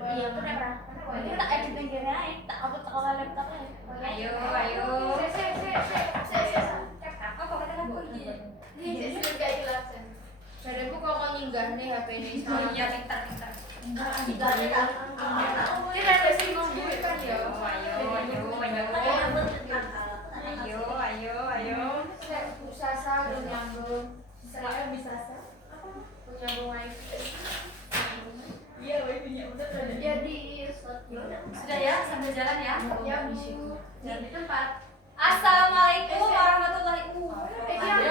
Iya, kenapa? Ini tak edit yang gini aja, tak upload ke laptopnya. Ayo. Apa kata aku ini? Ini juga jelasin. Badanku kok nyinggah nih HP ini. Oh iya, pintar. Kita ada kan. Ini ada sih mau duit kan ya. Ayo. Saya Sasa udah nyambung. Saya bisa Nyambung wifi. Iya, wifi-nya udah ada. Jadi Sudah ya, sambil jalan ya. ya di tempat. Assalamualaikum warahmatullahi wabarakatuh.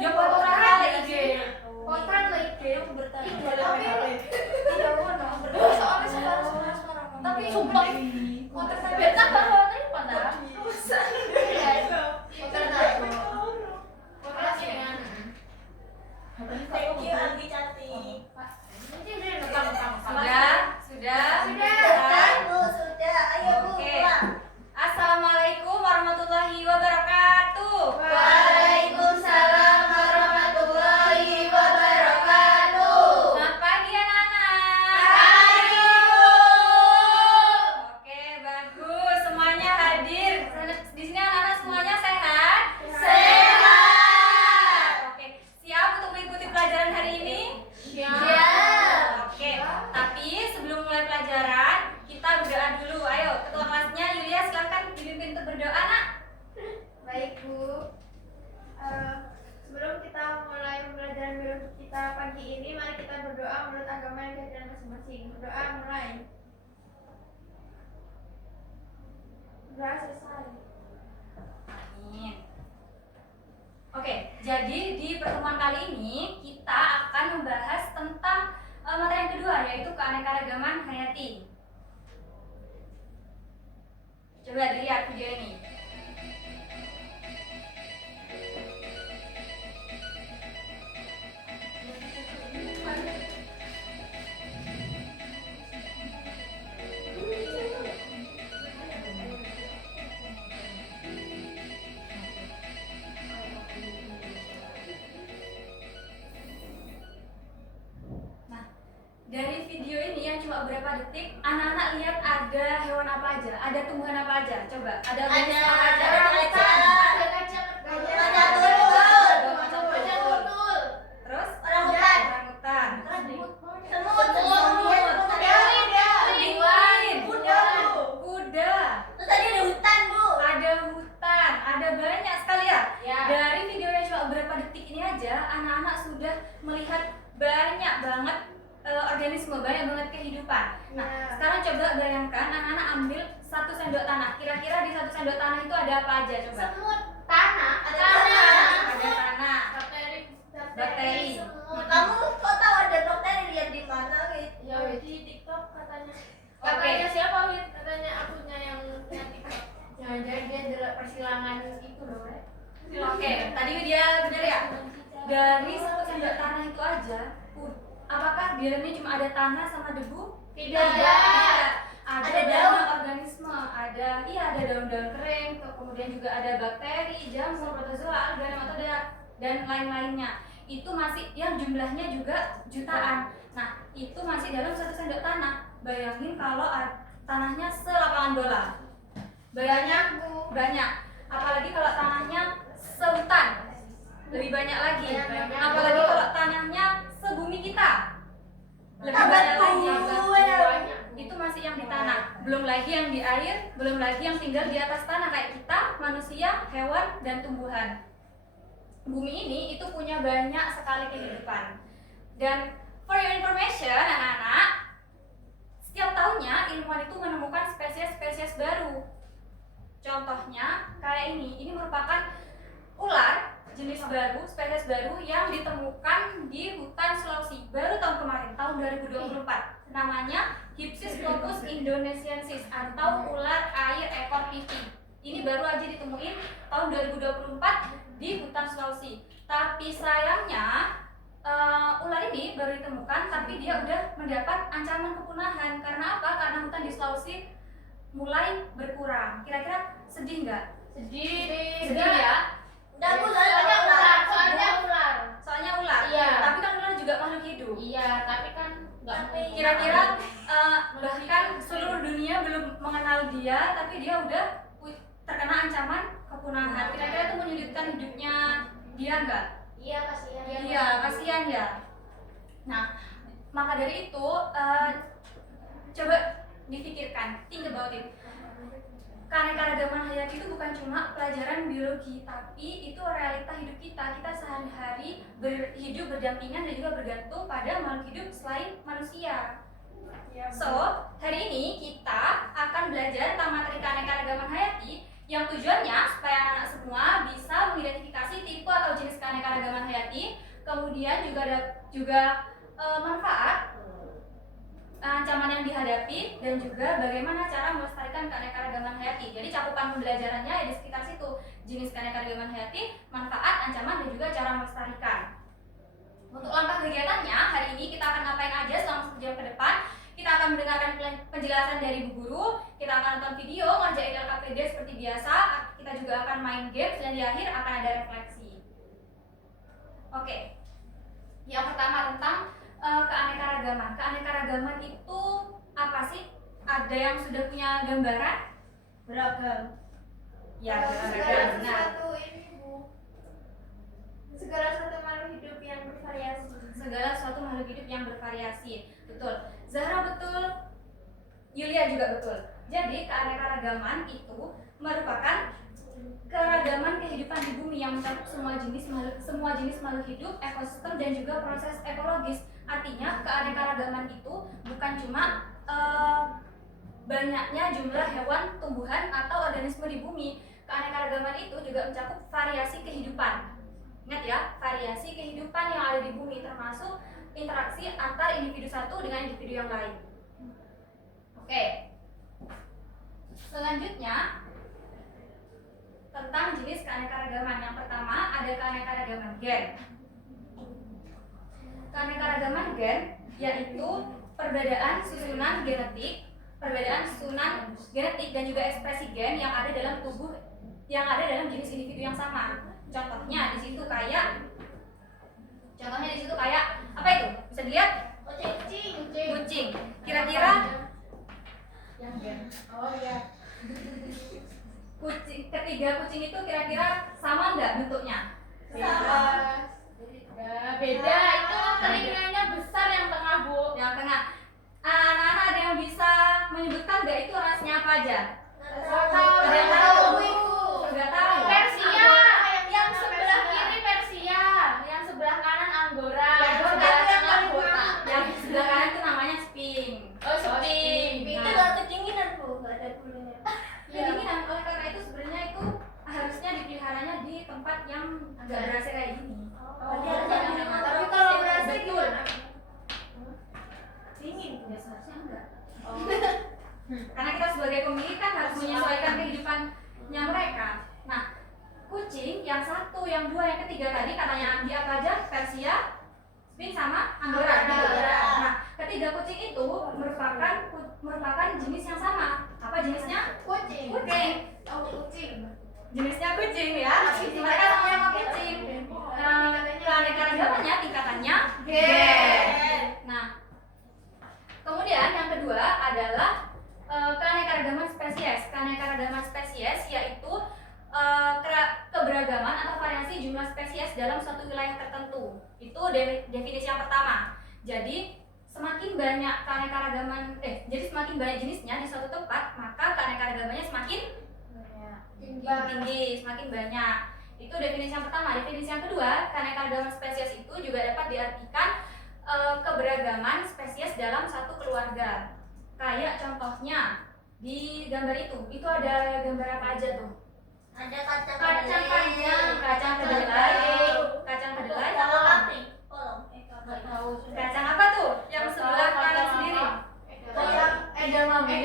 Ya potran lagi. Potran lagi yang bertanya. Tapi sumpah potran tapi tak bawa tadi pada. Thank you Anggi cantik. Sudah. Sudah. Ayo Bu, Oke. pulang. Assalamualaikum warahmatullahi wabarakatuh. Waalaikumsalam warahmatullahi wabarakatuh. Selamat pagi anak-anak. Pagi, Bu. Oke, bagus. Semuanya hadir. Di sini anak-anak semuanya sehat? Sehat. Oke, siap untuk mengikuti pelajaran hari ini? Siap. Oke, tapi sebelum mulai pelajaran, kita berdoa dulu. Ayo, ketua kelasnya Yulia silakan dipimpin untuk berdoa, Nak. Baik Bu, sebelum kita mulai pembelajaran biologi kita pagi ini, mari kita berdoa menurut agama yang diajarkan masing-masing. Berdoa mulai. Berdoa selesai. Amin. Oke, jadi di pertemuan kali ini kita akan membahas tentang materi yang kedua, yaitu keanekaragaman hayati. Coba dilihat video ini. Nah, dari video ini yang cuma beberapa detik, anak-anak lihat ada hewan apa aja, ada tumbuhan apa aja. Coba, ada organisme apa aja? Ada kaca. Ada kaca, Ada turun. Terus? Orangutan. Orangutan. Semut. Penguin. Kuda, Bu. Kuda. Terus tadi ada hutan, Bu. Ada hutan, ada banyak sekali ya. Ya. Dari video yang cuma beberapa detik ini aja, anak-anak sudah melihat banyak banget organisme, banyak banget kehidupan. Nah, Ya. sekarang coba bayangkan anak-anak ambil 1 sendok tanah. Kira-kira di 1 sendok tanah itu ada apa aja coba? Semut, tanah, Ada tanah. Ada tanah, bakteri. Kamu kok tahu ada bakteri, lihat di mana gitu? Ya, di TikTok katanya. Oke. Katanya siapa, Wit? Katanya akunnya yang punya TikTok. Jangan-jangan dia adalah persilangan itu loh, ya. Oke, tadi dia benar ya? Dari 1 sendok tanah itu aja, apakah di dalamnya cuma ada tanah sama debu? Tidak. Ada Ada banyak daun. organisme, ada daun-daun kering, kemudian juga ada bakteri, jamur, protozoa, alga, nematoda, dan lain-lainnya. Itu masih yang jumlahnya juga jutaan. Nah, itu masih dalam 1 sendok tanah. Bayangin kalau tanahnya selapangan bola. Bayangin banyak. Apalagi kalau tanahnya sehutan. Lebih banyak lagi. Banyak. Apalagi kalau tanahnya sebumi kita. Lebih Tambah banyak lagi. Banyak. Itu masih yang di tanah, belum lagi yang di air, belum lagi yang tinggal di atas tanah kayak kita, manusia, hewan, dan tumbuhan. Bumi ini itu punya banyak sekali kehidupan. Dan for your information, anak-anak, setiap tahunnya ilmuwan itu menemukan spesies-spesies baru. Contohnya kayak ini merupakan ular jenis baru, spesies baru yang ditemukan di hutan Sulawesi baru tahun kemarin, tahun 2024. Namanya Hypsisclopus indonesiensis atau ular air ekor pipi. Ini baru aja ditemuin tahun 2024 di hutan Sulawesi. Tapi sayangnya ular ini baru ditemukan, tapi dia udah mendapat ancaman kepunahan. Karena apa? Karena hutan di Sulawesi mulai berkurang. Kira-kira sedih nggak? Sedih ya? Udah Bu, Soalnya ular. Soalnya ular. Iya. Tapi kan ular juga juga makhluk hidup. Iya, tapi kan nggak mungkin. Kira-kira bahkan seluruh dunia belum mengenal dia, tapi dia udah terkena ancaman kepunahan. Kira-kira itu menyulitkan hidupnya dia enggak? Iya, kasihan. Iya, kasihan ya. Nah, maka dari itu coba dipikirkan, think about it. Keanekaragaman hayati itu bukan cuma pelajaran biologi, tapi itu realita hidup kita. Kita sehari-hari hidup berdampingan dan juga bergantung pada makhluk hidup selain manusia. So, hari ini kita akan belajar tentang materi keanekaragaman hayati yang tujuannya supaya anak-anak semua bisa mengidentifikasi tipe atau jenis keanekaragaman hayati, kemudian juga manfaat, ancaman yang dihadapi, dan juga bagaimana cara melestarikan keanekaragaman hayati. Jadi cakupan pembelajarannya di sekitar situ, jenis keanekaragaman hayati, manfaat, ancaman, dan juga cara melestarikan. Untuk langkah kegiatannya, hari ini kita akan ngapain aja selama 1 jam ke depan. Kita akan mendengarkan penjelasan dari Bu Guru, kita akan nonton video, ngerjain LKPD seperti biasa, kita juga akan main games, dan di akhir akan ada refleksi. Oke, yang pertama tentang keanekaragaman. Keanekaragaman itu apa sih? Ada yang sudah punya gambaran? Beragam. Ya, segala beragam. Nah, sesuatu ini Bu, segala sesuatu makhluk hidup yang bervariasi. segala sesuatu makhluk hidup yang bervariasi. Betul. Zahra betul. Yulia juga betul. Jadi keanekaragaman itu merupakan keragaman kehidupan di bumi yang mencakup semua jenis makhluk hidup, ekosistem, dan juga proses ekologis. Artinya keanekaragaman itu bukan cuma banyaknya jumlah hewan, tumbuhan, atau organisme di bumi. Keanekaragaman itu juga mencakup variasi kehidupan. Ingat ya, variasi kehidupan yang ada di bumi, termasuk interaksi antar individu satu dengan individu yang lain. Oke. Selanjutnya tentang jenis keanekaragaman. Yang pertama ada keanekaragaman gen. Keanekaragaman gen yaitu perbedaan susunan genetik dan juga ekspresi gen yang ada dalam tubuh jenis individu yang sama. Contohnya di situ kayak apa itu? Bisa dilihat? Kucing. Kira-kira Yang gen. Oh iya. ketiga kucing itu kira-kira sama nggak bentuknya? Beda. Itu telinganya besar yang tengah, Bu. Yang tengah. Anak-anak ada yang bisa menyebutkan nggak itu rasnya apa aja? Ada yang tahu? Nggak tahu. Persia. Yang sebelah kiri Persia, yang sebelah kanan Anggora, yang Yang sebelah yang tengah paling botak. mahal. Yang sebelah kanan itu namanya sphinx. Oh, sphinx. Itu nggak kedinginan Bu, nggak ada bulunya. Kedinginan, oleh karena itu sebenarnya itu harusnya dipeliharanya di tempat yang nggak berasa kayak gini. Berarti harusnya Yang dingin. memang Tapi kalau berasa betul. gimana? Dingin, ya seharusnya enggak. Karena kita sebagai pemilik kan harus menyesuaikan kehidupannya mereka. Nah, kucing yang satu, yang dua, yang ketiga tadi katanya Andi apa aja? Persia, sphinx sama Anggora. Anggora. Nah, ketiga kucing itu merupakan jenis yang sama. Apa jenisnya? Kucing. Kucing. Oh, kucing. Jenisnya kucing ya. Mereka sama kucing. Keanekaragamannya tingkatannya gen. Nah, kemudian yang kedua adalah keanekaragaman spesies. Keanekaragaman spesies yaitu keberagaman atau variasi jumlah spesies dalam suatu wilayah tertentu. Itu definisi yang pertama. Jadi semakin banyak semakin banyak jenisnya di suatu tempat, maka keanekaragamannya semakin tinggi, semakin banyak. Itu definisi yang pertama. Definisi yang kedua, keanekaragaman spesies itu juga dapat diartikan keberagaman spesies dalam satu keluarga. Kayak contohnya di gambar itu ada gambar apa aja tuh? Ada kacang Kacang panjang, kacang kedelai, Kolom api. Kolom. Nggak tahu. kacang apa tuh? Yang sebelah kanan sendiri. Edamame.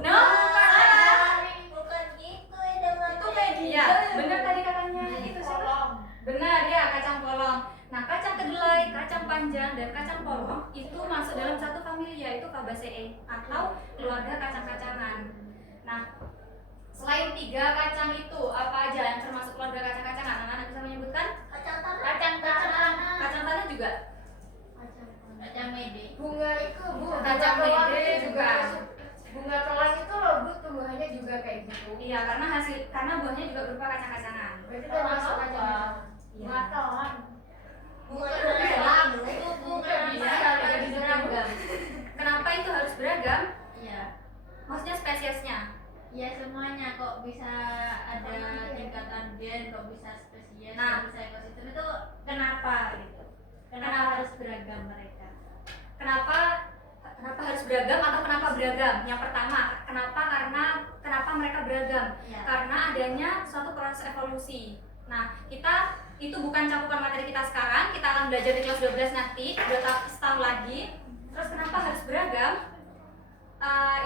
No, salah. Bukan gitu, edamame. Itu media. Iya, benar tadi katanya itu siapa? Benar ya, kacang polong. Nah, kacang kedelai, kacang panjang, dan kacang polong itu masuk dalam satu familia, yaitu Fabaceae atau keluarga kacang-kacangan. Nah, selain 3 kacang itu, apa aja yang termasuk keluarga kacang-kacangan? Anak-anak bisa menyebutkan? Kacang tanah. Kacang tanah. Kacang tanah juga? kenapa harus beragam atau kenapa beragam? Yang pertama, kenapa mereka beragam? Ya. Karena adanya suatu proses evolusi. Nah, kita itu bukan cakupan materi kita sekarang, kita akan belajar di kelas 12 nanti, 2 tahun lagi. Terus kenapa harus beragam?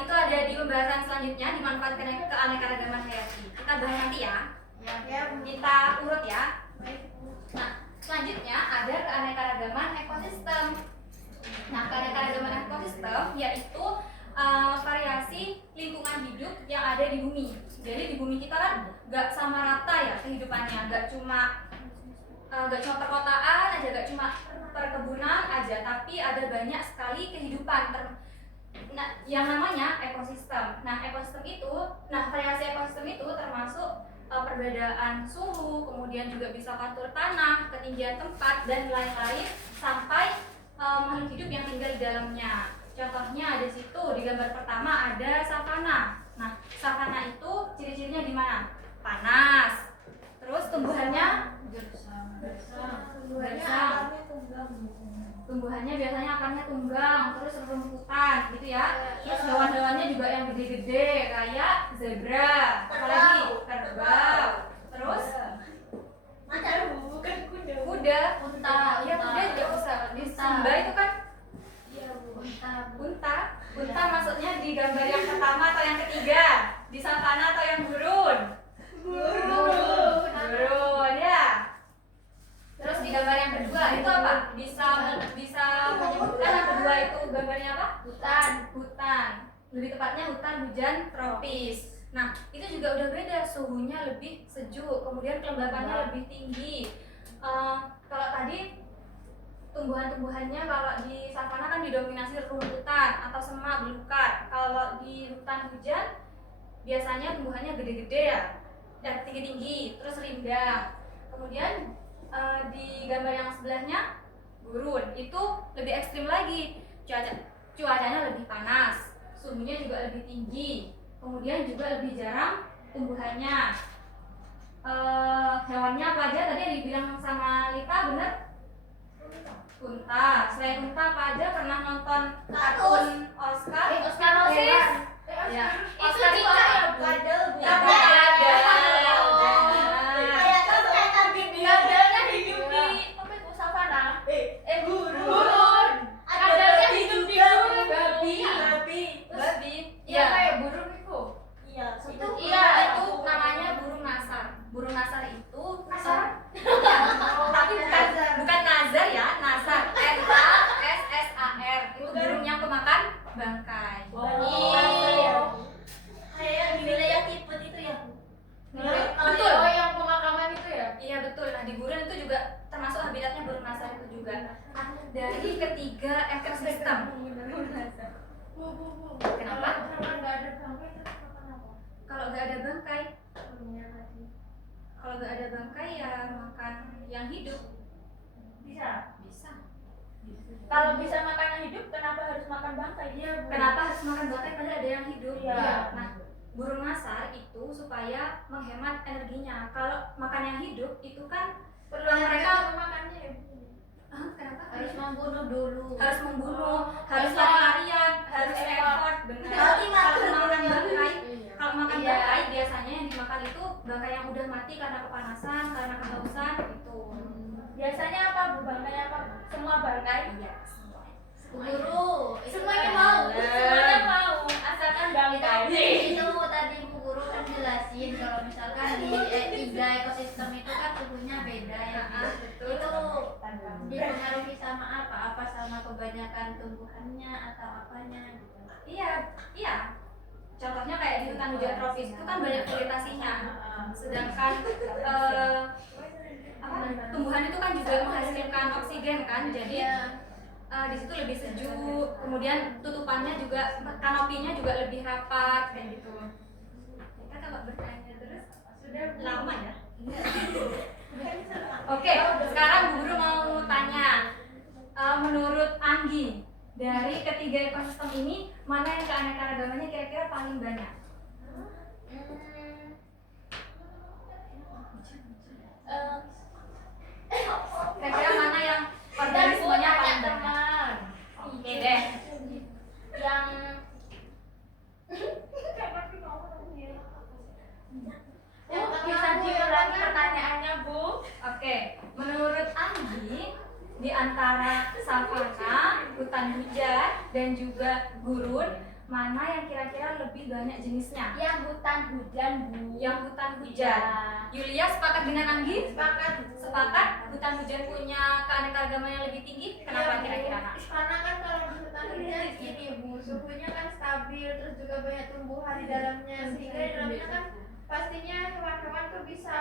Itu ada di pembahasan selanjutnya, dimanfaatkan keanekaragaman hayati. Kita bahas nanti ya. Ya, Bu. Kita urut ya. Baik, Bu. Nah, selanjutnya ada keanekaragaman ekosistem. Nah, keanekaragaman ekosistem yaitu variasi lingkungan hidup yang ada di bumi. Jadi di bumi kita kan gak sama rata ya kehidupannya, gak cuma perkotaan aja, gak cuma perkebunan aja, tapi ada banyak sekali kehidupan. Nah, yang namanya ekosistem. Variasi ekosistem itu termasuk perbedaan suhu, kemudian juga bisa kontur tanah, ketinggian tempat dan lain-lain sampai makhluk hidup yang tinggal di dalamnya. Contohnya di situ di gambar pertama ada savana. Nah, savana itu ciri-cirinya gimana? Panas. Terus tumbuhannya gersang. Tumbuhannya biasanya akarnya tunggang, terus rumputan gitu ya. Terus hewan-hewannya juga yang gede-gede kayak zebra, apalagi kerbau. Terus kuda, Unta. Iya, kuda juga bisa. Di Sumba itu kan unta maksudnya di gambar yang pertama atau yang ketiga? Di savana atau yang gurun? Gurun ya. Terus di gambar yang kedua itu apa? Bisa menyebutkan yang kedua itu gambarnya apa? Hutan. Lebih tepatnya hutan hujan tropis. Nah, itu juga udah beda, suhunya lebih sejuk, kemudian kelembapannya lebih tinggi. Kalau tadi tumbuhan-tumbuhannya kalau di savana kan didominasi rumputan atau semak belukar. Kalau di hutan hujan biasanya tumbuhannya gede-gede ya, dan tinggi-tinggi, terus rindang. Kemudian di gambar yang sebelahnya gurun, itu lebih ekstrim lagi. Cuacanya lebih panas, suhunya juga lebih tinggi, kemudian juga lebih jarang tumbuhannya. Hewannya apa aja tadi yang dibilang sama Lita, bener? Unta. Selain unta apa aja? Pernah nonton kartun Oscar? Oskarosis. Ya. Itu Oscar itu cicak apa? ya, Gadel. Gadelnya hidup di apa itu savana? Gurun. Gadelnya hidup di gurun. Babi. Iya, Iya. kayak burung itu. Iya, itu namanya burung nasar. Burung nasar itu tapi bukan nazar ya, nasar. NASSAR. Itu burung yang pemakan bangkai. Kayak di wilayah Tibet itu ya, Bu. Betul. Oh, yang pemakaman itu ya? Iya betul. Nah, di gurun itu juga termasuk habitatnya burung nasar itu juga. Nah, dari ketiga ekosistem. Kenapa? Nggak ada bangkai terus makan apa? Kalau nggak ada bangkai, Burungnya tadi. kalau nggak ada bangkai ya makan yang hidup. Bisa. Kalau bisa makan yang hidup, kenapa harus makan bangkai? Iya, Bu. Kenapa harus makan bangkai padahal ada yang hidup? Iya. Nah, burung nasar itu supaya menghemat energinya. Kalau makan yang hidup itu kan Perlu mereka makannya ya, Bu. kenapa? Harus membunuh dulu. Harus membunuh, harus lari-larian, harus effort, benar. Berarti makan Kalau makan dulu. bangkai, Iya. kalau makan Iya. bangkai biasanya yang dimakan itu bangkai yang udah mati karena kepanasan, karena kehausan gitu. Biasanya apa, Bu? Bangkai apa? Semua bangkai? Iya. Guru, Semuanya mau. Semuanya mau. Asalkan bangkai. itu tadi Bu Guru kan jelasin kalau misalkan di tiga ekosistem itu kan suhunya beda ya. Betul. Itu dipengaruhi sama apa? Apa sama kebanyakan tumbuhannya atau apanya gitu? Iya. Contohnya kayak di hutan hujan tropis itu kan banyak vegetasinya. Sedangkan tumbuhan itu kan juga menghasilkan oksigen kan. Jadi di situ lebih sejuk. Kemudian tutupannya juga, kanopinya juga lebih rapat kayak gitu. Kita kalau bertanya terus sudah lama ya. Oke, sekarang Bu Guru mau tanya, menurut Anggi, dari ketiga ekosistem ini mana yang keanekaragamannya kira-kira paling banyak? Kira-kira mana yang organismenya paling banyak? Oke deh, hutan hujan, dan juga gurun. Mana yang kira-kira lebih banyak jenisnya? Yang hutan hujan, Bu. Yang hutan hujan. Yulia sepakat dengan Anggi? Sepakat. Sepakat. Hutan hujan punya keanekaragaman yang lebih tinggi. Kenapa Iya, Bu. kira-kira, Nak? Karena kan kalau di hutan hujan ini Bu, suhunya kan stabil, terus juga banyak tumbuhan di dalamnya, sehingga di dalamnya kan pastinya hewan-hewan tuh bisa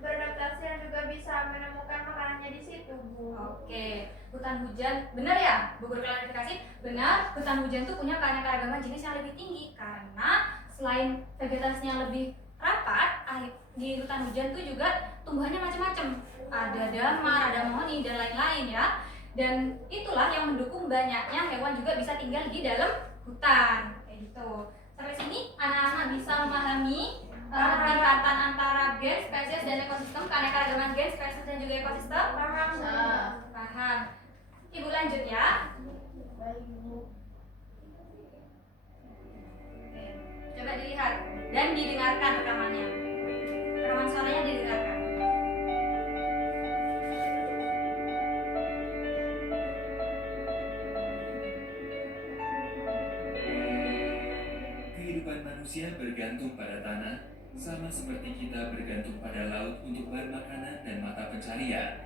beradaptasi dan juga bisa menemukan makanannya di situ, Bu. Oke, hutan hujan benar ya? Bu Guru klarifikasi, benar. Hutan hujan tuh punya keanekaragaman jenis yang lebih tinggi karena selain vegetasinya yang lebih rapat, di hutan hujan tuh juga tumbuhannya macam-macam. Ada damar, ada mahoni dan lain-lain ya. Dan itulah yang mendukung banyaknya hewan juga bisa tinggal di dalam hutan. Kayak gitu. Sampai sini anak-anak bisa memahami tingkatan antara gen, spesies, dan ekosistem, keanekaragaman gen, spesies, dan juga ekosistem. Paham, Bu? Paham. Ibu lanjut ya. Baik, Bu. Oke. Coba dilihat dan didengarkan rekamannya. Rekaman suaranya didengarkan. Kehidupan manusia bergantung pada tanah, sama seperti kita bergantung pada laut untuk bahan makanan dan mata pencarian.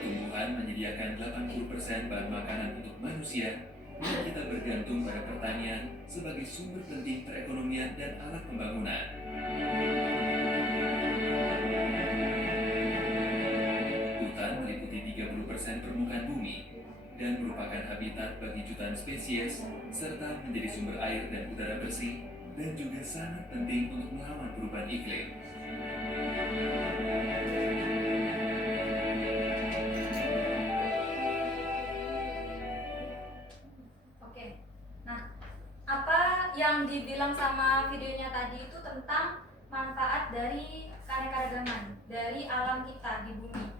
Tumbuhan menyediakan 80% bahan makanan untuk manusia, dan kita bergantung pada pertanian sebagai sumber penting perekonomian dan alat pembangunan. Hutan meliputi 30% permukaan bumi dan merupakan habitat bagi jutaan spesies serta menjadi sumber air dan udara bersih dan juga sangat penting untuk melawan perubahan iklim. Oke. Nah, apa yang dibilang sama videonya tadi itu tentang manfaat dari keanekaragaman dari alam kita di bumi.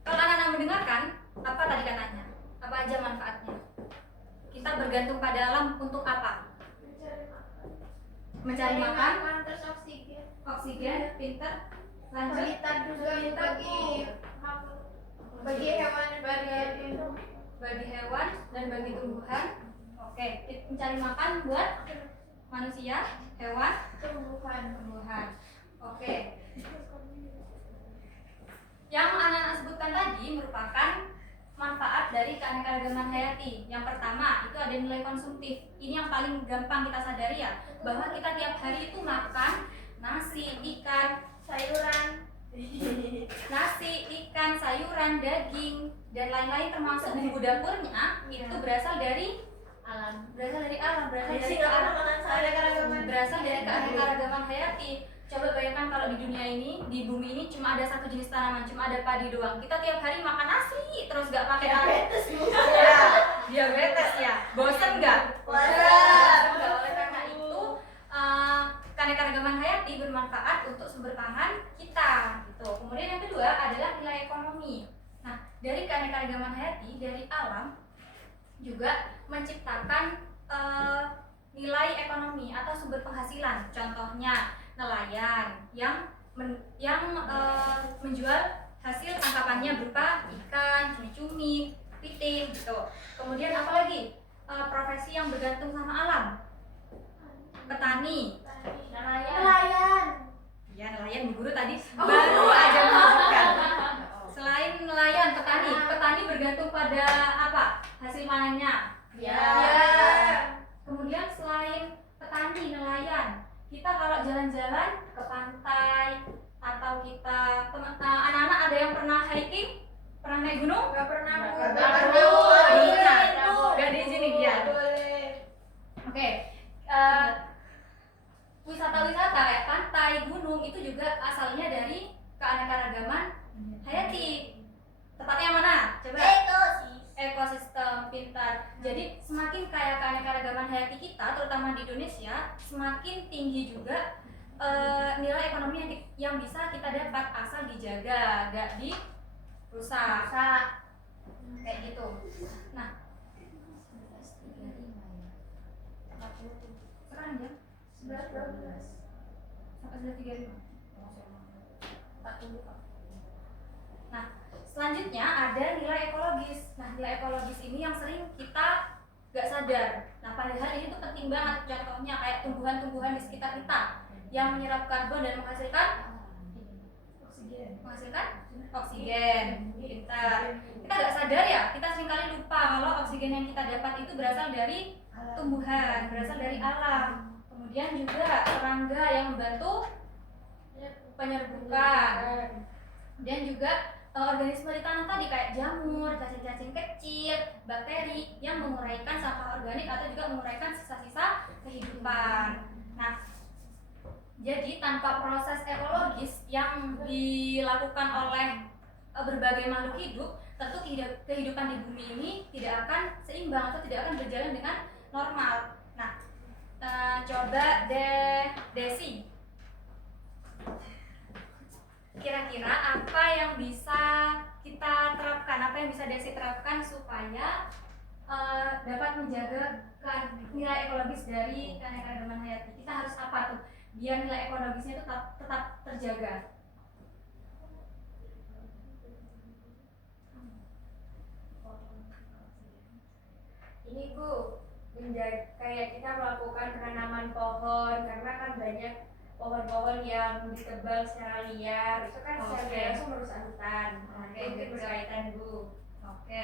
Kalau anak-anak mendengarkan, apa tadi katanya? Apa aja manfaatnya? Kita bergantung pada alam untuk apa? Mencari makan, terus oksigen. oksigen, pinter, lanjut, Habitat juga bagi hewan dan bagi hewan dan bagi tumbuhan. Oke, mencari makan buat manusia, hewan, tumbuhan. Oke. Yang anak-anak sebutkan tadi merupakan manfaat dari keanekaragaman hayati. Yang pertama itu ada nilai konsumtif. Ini yang paling gampang kita sadari ya, bahwa kita tiap hari itu makan nasi, ikan, sayuran, daging, dan lain-lain termasuk bumbu dapurnya itu berasal dari alam, berasal dari keanekaragaman hayati. Coba bayangkan kalau di dunia ini, di bumi ini cuma ada satu jenis tanaman, cuma ada padi doang. Kita tiap hari makan nasi terus gak pakai air. Diabetes ya. Bosen nggak? Bosen. Oleh karena itu, keanekaragaman hayati bermanfaat untuk sumber pangan kita. Gitu. Kemudian yang kedua adalah nilai ekonomi. Nah, dari keanekaragaman hayati dari alam juga menciptakan nilai ekonomi atau sumber penghasilan. Contohnya nelayan yang menjual hasil tangkapannya berupa ikan, cumi-cumi, kepiting gitu. Kemudian apalagi profesi yang bergantung sama alam? Petani, Nelayan. ya nelayan Bu Guru tadi baru aja menyebutkan. Selain nelayan, petani bergantung pada apa? Hasil panennya. Kemudian selain petani, nelayan, kita kalau jalan-jalan ke pantai atau kita anak-anak ada yang pernah hiking? Pernah naik gunung? Gak pernah, Bu. Gak diizinin ya. Oke. Wisata-wisata kayak pantai, gunung itu juga asalnya dari keanekaragaman hayati. Tepatnya mana? Coba. Ekosistem, pintar. Jadi semakin kaya keanekaragaman hayati kita, terutama di Indonesia, semakin tinggi juga nilai ekonomi yang bisa kita dapat asal dijaga, gak dirusak. Kayak gitu. Nah, sekarang ya 11-12. sampai 11.35. Nah, selanjutnya ada nilai ekologis. Nah, nilai ekologis ini yang sering kita gak sadar. Nah, padahal ini tuh penting banget. Contohnya kayak tumbuhan-tumbuhan di sekitar kita yang menyerap karbon dan menghasilkan oksigen. Pintar. Kita gak sadar ya, kita seringkali lupa kalau oksigen yang kita dapat itu berasal dari tumbuhan, berasal dari alam. Kemudian juga serangga yang membantu penyerbukan. Dan juga organisme di tanah tadi kayak jamur, cacing-cacing kecil, bakteri yang menguraikan sampah organik atau juga menguraikan sisa-sisa kehidupan. Nah, jadi tanpa proses ekologis yang dilakukan oleh berbagai makhluk hidup, tentu kehidupan di bumi ini tidak akan seimbang atau tidak akan berjalan dengan normal. Nah, coba deh Desi, kira-kira apa yang bisa kita terapkan, apa yang bisa Desi terapkan supaya dapat menjaga nilai ekologis dari keanekaragaman hayati. Kita harus apa tuh biar nilai ekologisnya itu tetap terjaga? Ini Bu, kayak kita melakukan penanaman pohon karena kan banyak pohon-pohon yang ditebang secara liar, itu kan secara langsung merusak hutan. Itu berkaitan Bu. Oke,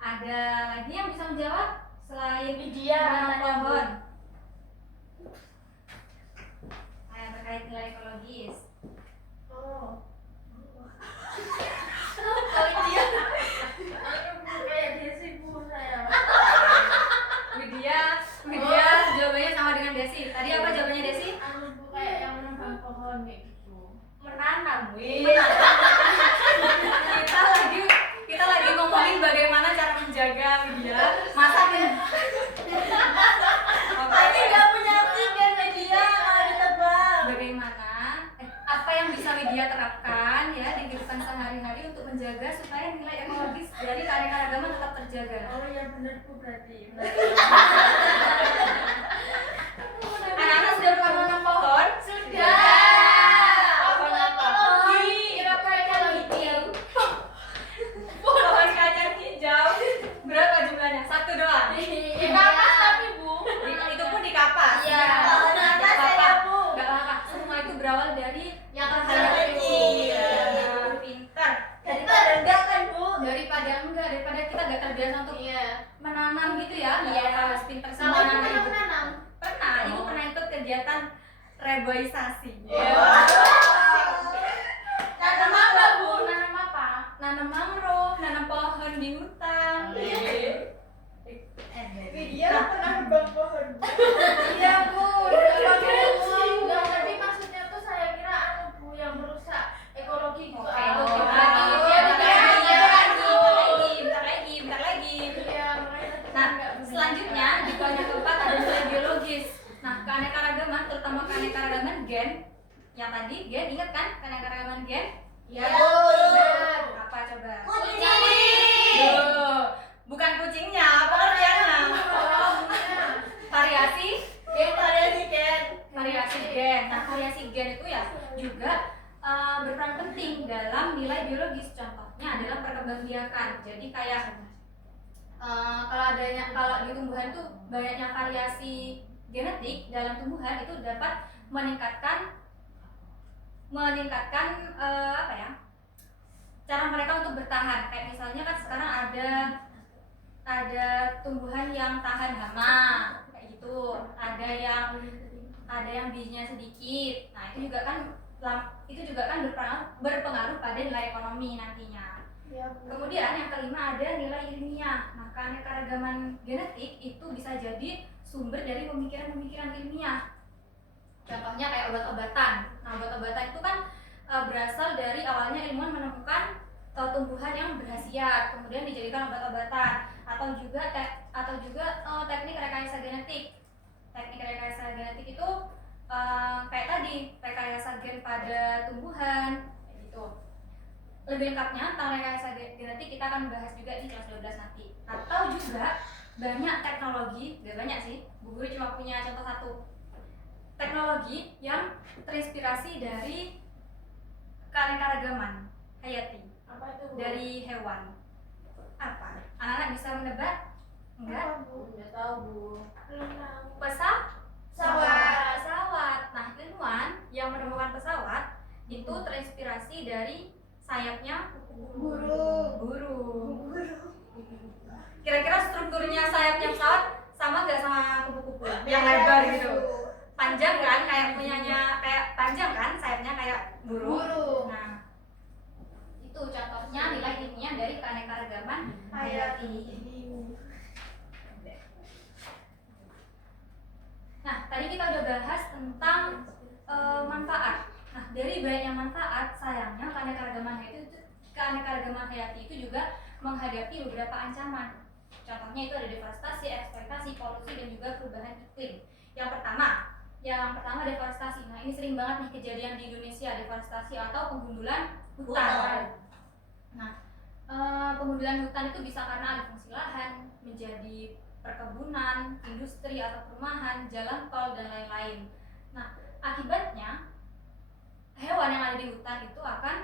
ada lagi yang bisa menjawab selain Lydia, menanam tanya, Bu. pohon? Terkait nilai ekologis. Oh, Kayak Desi Bu saya. Widya jawabannya sama dengan Desi. Tadi apa jawabannya Desi? Bu kayak yang menanam pohon kayak gitu. Menanam. Kita lagi ngomongin bagaimana cara menjaga Widya. Masa Tadi nggak punya oksigen Lydia, malah ditebang. bagaimana apa yang bisa Widya terapkan ya di kehidupan sehari-hari untuk menjaga supaya nilai ekologis dari keanekaragaman tetap terjaga. Oh iya benar Bu berarti. Anak-anak sudah pernah menanam pohon? Sudah. Pohon apa? Pohon kacang hijau. Berapa jumlahnya? Satu doang. Kapas tapi Bu. Itu pun di kapas. Iya. Ternyata Nggak saya apa-apa. Bu. Nggak apa-apa. Semua itu berawal dari Yang hal kecil yang kecil. kecil. Pintar. Daripada enggak kan Bu. Daripada kita nggak terbiasa untuk menanam gitu ya. Nggak Iya. harus pintar Kalau semua. itu pernah menanam. Pernah. Ibu pernah ikut kegiatan reboisasi. Nanam apa Bu? Menanam apa? Nanam mangrove, nanam pohon di hutan. Widya pernah nebang pohon. Iya Bu. Nah, tapi maksudnya tuh saya kira anu Bu yang merusak ekologi gitu. Oke, itu Ah. kita bentar lagi. Iya, makanya Nah, selanjutnya di poin yang keempat ada nilai biologis. Nah, keanekaragaman, terutama keanekaragaman gen. Yang tadi gen, ingat kan keanekaragaman gen? Iya. Apa coba? Kucing. Duh, bukan kucingnya, pekerjaannya. Variasi gen. Nah, variasi gen itu ya juga berperan penting dalam nilai biologis. Contohnya adalah perkembangbiakan. Jadi kayak kalau di tumbuhan tuh banyaknya variasi genetik dalam tumbuhan itu dapat meningkatkan apa ya, cara mereka untuk bertahan. Kayak misalnya kan sekarang ada tumbuhan yang tahan hama kayak gitu, ada yang bijinya sedikit. Nah, itu juga kan berpengaruh pada nilai ekonomi nantinya. Iya, Bu. Kemudian yang kelima ada nilai ilmiah. Nah, keanekaragaman genetik itu bisa jadi sumber dari pemikiran-pemikiran ilmiah. Contohnya kayak obat-obatan. Nah, obat-obatan itu kan berasal dari awalnya ilmuwan menemukan tumbuhan yang berkhasiat, kemudian dijadikan obat-obatan, atau juga teknik rekayasa genetik. Teknik rekayasa genetik itu kayak tadi rekayasa gen pada tumbuhan, kayak gitu. Lebih lengkapnya tentang rekayasa genetik kita akan bahas juga di kelas 12 nanti. Atau juga banyak teknologi, gak banyak sih, Bu Guru cuma punya contoh satu. Teknologi yang terinspirasi dari keanekaragaman hayati Apa itu, Bu? dari hewan. Apa? Anak-anak bisa menebak? Enggak? Enggak tahu, Bu. Pesawat. Nah, ilmuwan yang menemukan pesawat itu terinspirasi dari sayapnya burung. Kira-kira strukturnya sayapnya pesawat sama nggak sama kupu-kupu? Yang lebar gitu. Panjang kan, kayak panjang kan sayapnya kayak burung. Nah, itu contohnya nilai ilmiah dari keanekaragaman hayati. Nah, tadi kita udah bahas tentang manfaat. Nah, dari banyaknya manfaat, sayangnya keanekaragaman hayati itu juga menghadapi beberapa ancaman. Contohnya itu ada deforestasi, eksploitasi, polusi, dan juga perubahan iklim. Yang pertama deforestasi. Nah, ini sering banget nih kejadian di Indonesia, deforestasi atau penggundulan hutan. Nah, penggundulan hutan itu bisa karena alih fungsi lahan menjadi perkebunan, industri atau perumahan, jalan tol, dan lain-lain. Nah, akibatnya hewan yang ada di hutan itu akan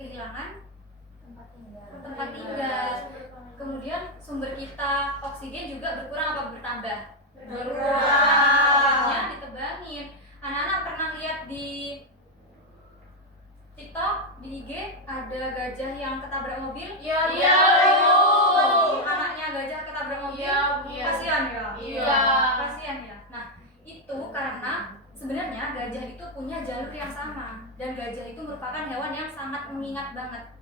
kehilangan tempat tinggal. Kemudian sumber kita oksigen juga berkurang apa bertambah? Berkurang. Ditebangin. Anak-anak pernah lihat di TikTok, di IG ada gajah yang ketabrak mobil? Iya. Anaknya gajah ketabrak mobil? Iya. Kasihan ya? Iya. Kasihan ya. Nah, itu karena sebenarnya gajah itu punya jalur yang sama, dan gajah itu merupakan hewan yang sangat mengingat banget.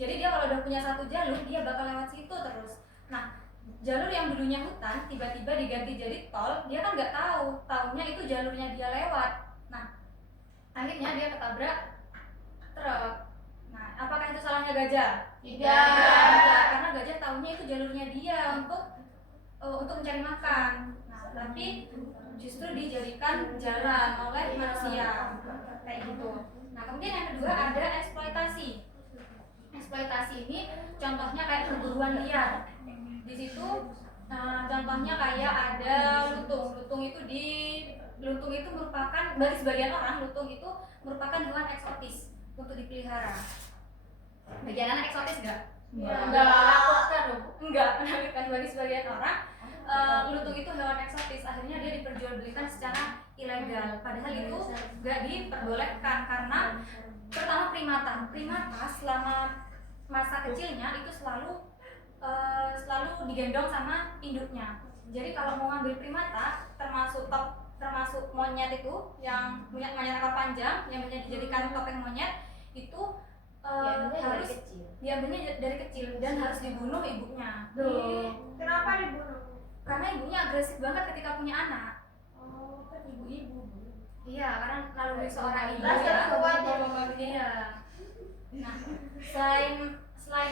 Jadi dia kalau udah punya satu jalur, dia bakal lewat situ terus. Nah, jalur yang dulunya hutan tiba-tiba diganti jadi tol, dia kan nggak tahu, taunya itu jalurnya dia lewat. Nah, akhirnya dia ketabrak truk. Nah, apakah itu salahnya gajah? Tidak, karena gajah taunya itu jalurnya dia untuk mencari makan. Nah, tapi justru dijadikan jalan oleh manusia kayak gitu. Nah, kemudian yang kedua ada eksploitasi. Eksploitasi ini contohnya kayak perburuan liar. Di situ contohnya kayak ada lutung. Lutung itu merupakan, bagi sebagian orang, lutung itu merupakan hewan eksotis untuk dipelihara. Bagi anak eksotis enggak? Enggak, menakutkan bagi sebagian orang. Lutung itu hewan eksotis, akhirnya dia diperjualbelikan secara ilegal. Padahal itu enggak diperbolehkan karena pertama primata selama masa kecilnya itu selalu digendong sama induknya. Jadi kalau mau ngambil primata, termasuk monyet itu yang punya monyet ekor panjang yang dijadikan topeng monyet itu harus diambilnya dari kecil dan harus dibunuh ibunya. Kenapa dibunuh? Karena ibunya agresif banget ketika punya anak. Kan ibu-ibu. Iya, karena kalau seorang ibu Rasa ya. kuat ya. Iya. Nah, selain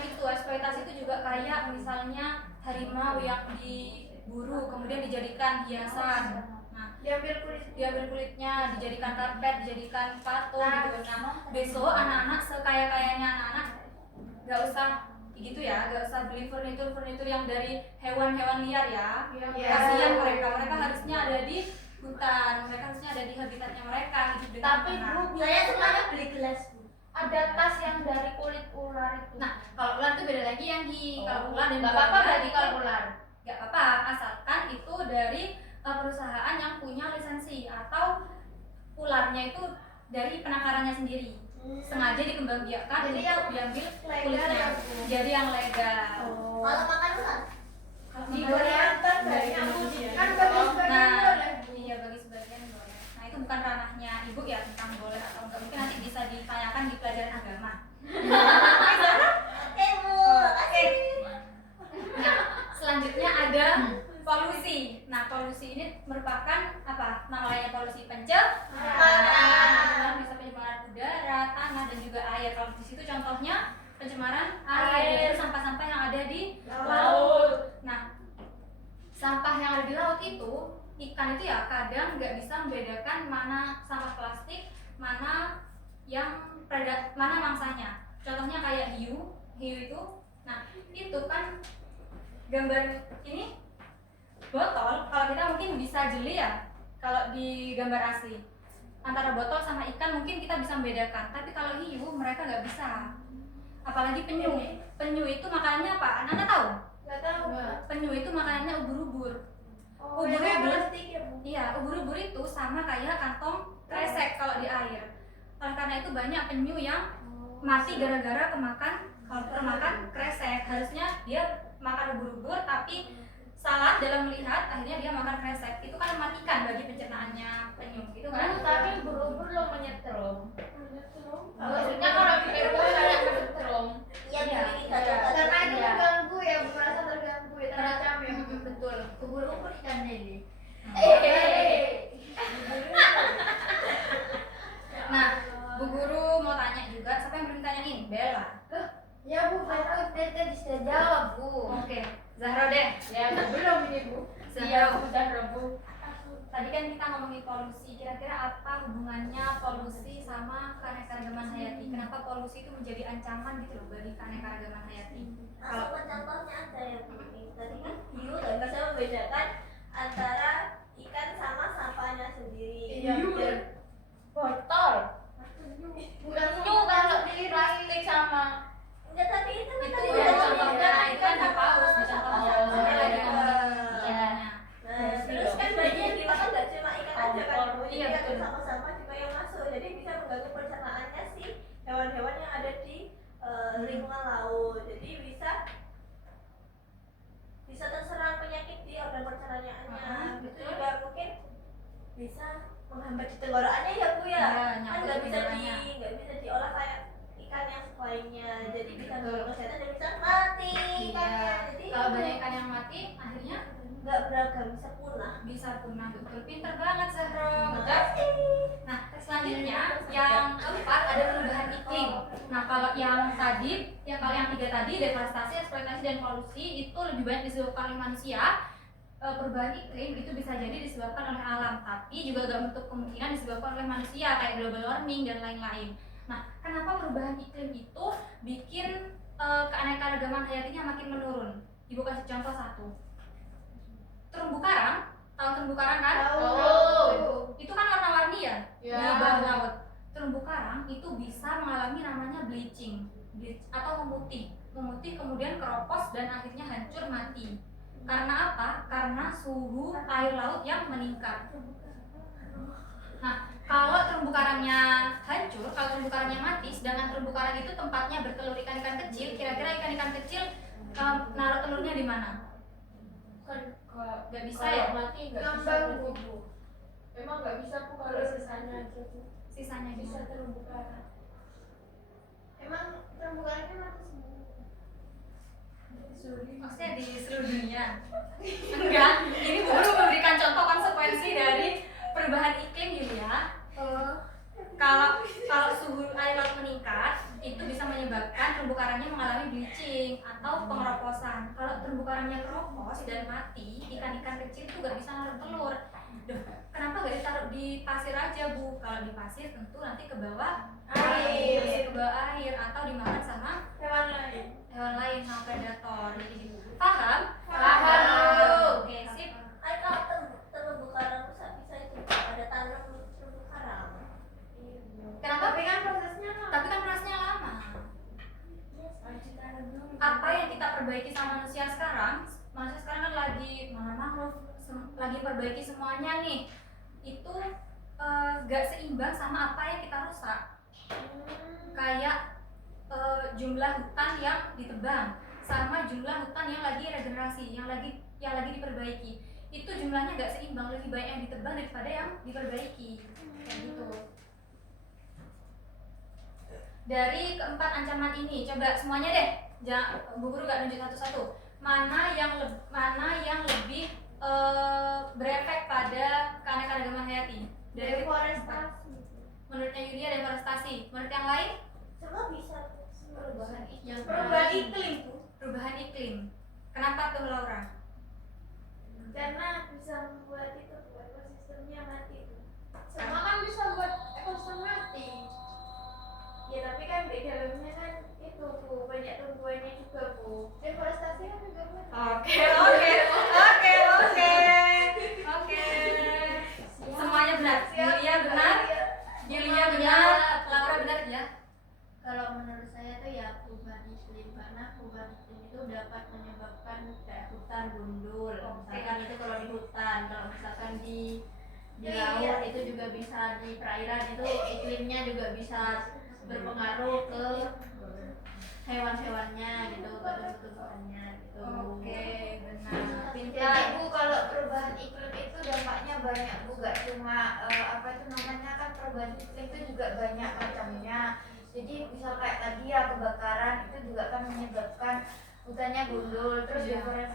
itu eksploitasi itu juga kayak misalnya harimau yang diburu kemudian dijadikan hiasan. Nah, diambil kulitnya, dijadikan karpet, dijadikan patung gitu. Nah, besok anak-anak sekaya-kayanya anak-anak nggak usah gitu ya, nggak usah beli furnitur yang dari hewan-hewan liar ya. Kasihan mereka harusnya ada di hutan, mereka harusnya ada di habitatnya mereka hidup dengan Tapi tenang. Bu, saya semuanya beli gelas, Bu. Ada tas yang dari kulit ular itu. Nah, kalau ular itu beda lagi yang kalau ular dan nggak apa-apa babi berarti itu kalau ular. nggak apa-apa, asalkan itu dari perusahaan yang punya lisensi atau ularnya itu dari penangkarannya sendiri. Sengaja dikembangbiakan Jadi untuk yang diambil legal kulitnya. ya, Bu? Jadi yang legal. Kalau makan ular? Di Korea dari kan Indonesia. bagi sebagian boleh. Iya, bagi sebagian boleh. Nah, itu bukan ranahnya ibu ya tentang boleh atau enggak. Mungkin nanti bisa ditanyakan di pelajaran agama. Oke, Bu. Oke. Nah, selanjutnya ada polusi. Nah, polusi ini merupakan apa? Namanya polusi pencemaran. Bisa pencemaran udara, tanah, dan juga air. Kalau di situ contohnya pencemaran air, yaitu sampah-sampah yang ada di laut. Nah, sampah yang ada di laut itu, ikan itu ya kadang nggak bisa membedakan mana sampah plastik, mana mana mangsanya. Contohnya kayak hiu itu. Nah, itu kan gambar ini botol, kalau kita mungkin bisa jeli ya kalau di gambar asli. antara botol sama ikan mungkin kita bisa membedakan, tapi kalau hiu mereka nggak bisa. Apalagi penyu. Penyu itu makanannya apa? Nana tahu? Nggak tahu. Penyu itu makanannya ubur-ubur. Oh, yang kayak plastik ya, Bu? Iya, ubur-ubur itu sama kayak kantong kresek kalau di air. Oleh karena itu banyak penyu yang mati gara-gara kemakan kresek. Harusnya dia makan ubur-ubur tapi salah dalam melihat, akhirnya dia makan kresek. Itu kan mematikan bagi pencernaannya penyu, gitu kan? Tapi berubur lo menyetrum. Menyetrum. Maksudnya kalau bikin kue kayak menyetrum. Iya, Iya. Karena itu terganggu ya, merasa terganggu ya, terancam ya. Betul. Ubur-ubur ikan lele. Nah, Bu Guru mau tanya juga, siapa yang belum tanyain? Bella. Ya Bu, aku tadi sudah jawab Bu. Oke, Zahra deh. Ya belum ini Bu. Zahra. Udah Rabu. Tadi kan kita ngomongin polusi, kira-kira apa hubungannya polusi sama keanekaragaman hayati? Kenapa polusi itu menjadi ancaman gitu loh bagi keanekaragaman hayati? Kalau contohnya ada ya Bu. Tadi kan hiu nggak bisa membedakan antara ikan sama sampahnya sendiri. Iya. Botol. Bukan Penyu kalau di plastik sama Enggak, tapi itu kan Itu tadi ya udah contohnya beda. ikan di paus, dicontohnya Oh, sampai lagi iya. ngomongin ikannya. Nah, terus kan banyak yang dimakan nggak cuma ikan aja kan Bu. Iya, Jadi betul. ada sampah-sampah juga yang masuk. Jadi bisa mengganggu pencernaannya si hewan-hewan yang ada di lingkungan laut. Jadi bisa terserang penyakit di organ pencernaannya. Itu juga mungkin bisa menghambat di tenggorokannya ya Bu ya. Iya, Kan nyangkut nggak di bisa tenggorokannya. nggak bisa diolah kayak ikan yang lainnya. Jadi bisa mengganggu kesehatan dan bisa mati ikannya. Jadi Kalau banyak ikan yang mati, akhirnya nggak beragam, bisa punah. bisa punah. Betul, pinter banget Zahra. Makasih. Nah, selanjutnya yang keempat ada perubahan iklim. Nah, kalau yang tiga tadi, deforestasi, eksploitasi dan polusi itu lebih banyak disebabkan oleh manusia. Perubahan iklim itu bisa jadi disebabkan oleh alam, tapi juga gak menutup kemungkinan disebabkan oleh manusia kayak global warming dan lain-lain. Nah, kenapa perubahan iklim itu bikin keanekaragaman hayatinya makin menurun? Ibu kasih contoh satu. Terumbu karang, tahu terumbu karang kan? Tahu. Itu kan warna-warni ya, Ya. di bawah laut. Terumbu karang itu bisa mengalami namanya bleaching atau memutih kemudian keropos dan akhirnya hancur mati. Karena apa? Karena suhu air laut yang meningkat. Nah, kalau terumbu karangnya hancur, kalau terumbu karangnya mati, sedangkan terumbu karang itu tempatnya bertelur ikan-ikan kecil, kira-kira ikan-ikan kecil naruh telurnya di mana? kan Gak bisa kalau ya? mati nggak bisa Ngambang, Bu. Bu. Emang nggak bisa Bu kalau sisanya aja Bu. Sisanya Bisa bisa. terumbu karang. Emang terumbu karangnya mati semua. Maksudnya di seluruh dunia? Enggak, ini baru memberikan contoh konsekuensi dari perubahan iklim Yulia. Kalau suhu air laut meningkat, itu bisa menyebabkan terumbu karangnya mengalami bleaching atau pengeroposan. Kalau terumbu karangnya keropos dan mati, ikan-ikan kecil itu gak bisa naruh telur. Duh, kenapa gak ditaruh di pasir aja Bu? Kalau di pasir tentu nanti ke bawah Air. ke bawah air atau dimakan sama Hewan lain. hewan lain sama predator. Jadi gitu. Paham? Paham. Oke, sip. Kalau terumbu karang rusak bisa itu ada tanam terumbu karang. Kenapa? Tapi kan prosesnya Tapi kan prosesnya lama. Apa yang kita perbaiki sama manusia sekarang? Manusia sekarang kan lagi lagi perbaiki semuanya nih. Itu gak seimbang sama apa yang kita rusak. Kayak jumlah hutan yang ditebang sama jumlah hutan yang lagi regenerasi, yang lagi diperbaiki. Itu jumlahnya gak seimbang, lebih banyak yang ditebang daripada yang diperbaiki. Kayak gitu. Dari keempat ancaman ini, coba semuanya deh. Bu Guru gak nunjuk satu-satu. Mana yang lebih berefek pada keanekaragaman hayati? Dari deforestasi. menurutnya Yulia deforestasi. Menurut yang lain? Semua bisa perubahan iklim. Perubahan iklim Bu. Perubahan iklim. Kenapa tuh Laura? Karena bisa membuat itu ekosistemnya mati Bu. Semua kan bisa buat ekosistem mati. Ya tapi kan di dalamnya kan itu Bu, banyak tumbuhannya juga Bu. Deforestasi kan juga mati. Oke. Semuanya benar. Yulia benar. saya tuh ya perubahan iklim, karena perubahan iklim itu dapat menyebabkan kayak hutan gundul. Misalkan itu kalau di hutan, kalau misalkan di laut itu juga bisa, di perairan itu iklimnya juga bisa berpengaruh ke hewan-hewannya gitu, ke tumbuh-tumbuhannya gitu. Oke, benar. Jadi Pintar. Bu, kalau perubahan iklim itu dampaknya banyak Bu, gak cuma apa itu namanya kan perubahan iklim itu juga banyak macamnya. Jadi misal kayak tadi ya kebakaran itu juga kan menyebabkan hutannya gundul, terus Iya.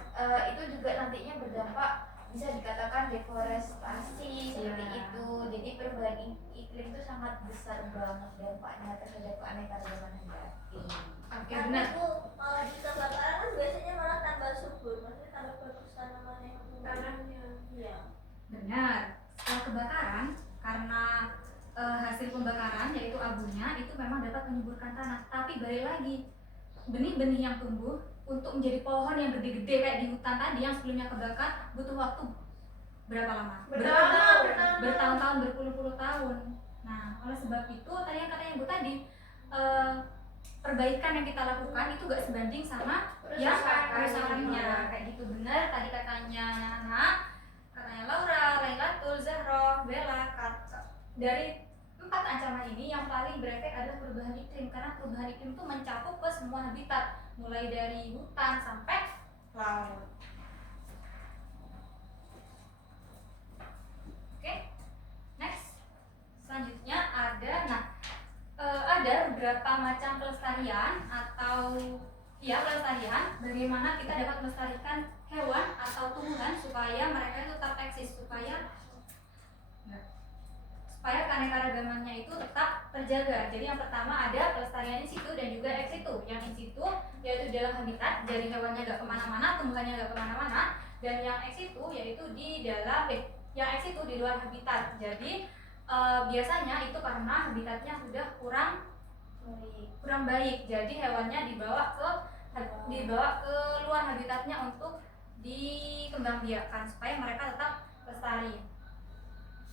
itu juga nantinya berdampak bisa dikatakan deforestasi seperti Iya. itu. Jadi perubahan iklim itu sangat besar banget dampaknya terhadap keanekaragaman hayati. Oke, Karena benar. Bu, kalau di kebakaran kan biasanya malah tambah subur, maksudnya tambah bagus tanamannya yang tumbuh. tanahnya. Iya. Benar. Setelah kebakaran, karena hasil pembakaran yaitu abunya itu memang dapat menyuburkan tanah. Tapi balik lagi, benih-benih yang tumbuh untuk menjadi pohon yang gede-gede kayak di hutan tadi yang sebelumnya kebakar butuh waktu berapa lama? Bertahun-tahun, berpuluh-puluh tahun. Nah, oleh sebab itu tadi yang katanya Bu tadi, perbaikan yang kita lakukan itu gak sebanding sama yang kerusakannya. Kayak gitu, benar tadi katanya Nana, katanya Laura, Lailatul, Zahra, Bella. Dari 4 ancaman ini yang paling berefek adalah perubahan iklim, karena perubahan iklim itu mencakup ke semua habitat, mulai dari hutan sampai laut. Oke, next. Selanjutnya ada beberapa macam pelestarian atau pelestarian, bagaimana kita dapat melestarikan hewan atau tumbuhan supaya mereka itu tetap eksis, supaya keanekaragamannya itu tetap terjaga. Jadi yang pertama ada pelestarian in situ dan juga ex situ. Yang in situ yaitu dalam habitat, jadi hewannya gak kemana-mana, tumbuhannya gak kemana-mana. Dan yang ex situ yaitu di dalam yang ex situ di luar habitat. Jadi biasanya itu karena habitatnya sudah kurang baik. Jadi hewannya dibawa ke luar habitatnya untuk dikembangbiakkan supaya mereka tetap lestari.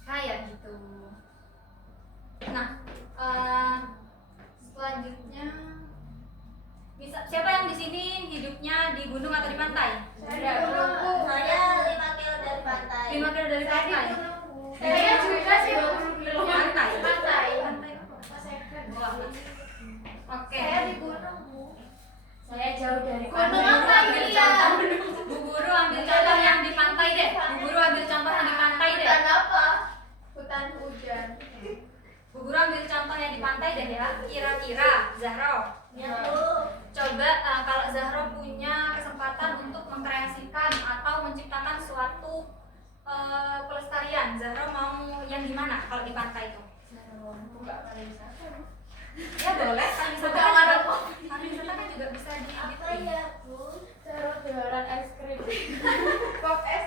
Kayak gitu. Nah, selanjutnya siapa yang di sini hidupnya di gunung atau di pantai? Saya di gunung, Bu. Saya 5 kilo dari pantai. 5 kilo dari pantai. Saya juga sih 20 kilo Pantai. pantai. Oke. Saya di gunung, Bu. Saya jauh dari Gunung Bu apa ambil ini contoh. ya? Bu Guru ambil contoh yang di pantai deh. Bu Guru ambil contoh yang di pantai deh. Hutan apa? Hutan hujan. Bu Guru ambil contoh yang di pantai deh ya. Kira-kira Zahra, Ya Bu. coba kalau Zahra punya kesempatan untuk mengkreasikan atau menciptakan suatu pelestarian, Zahra mau yang gimana kalau di pantai itu? Buka pariwisata. Ya boleh, pariwisata Bukan kan warung juga, kopi. pariwisata kan juga bisa di Apa ya Bu? Saya jualan es krim. Pop es.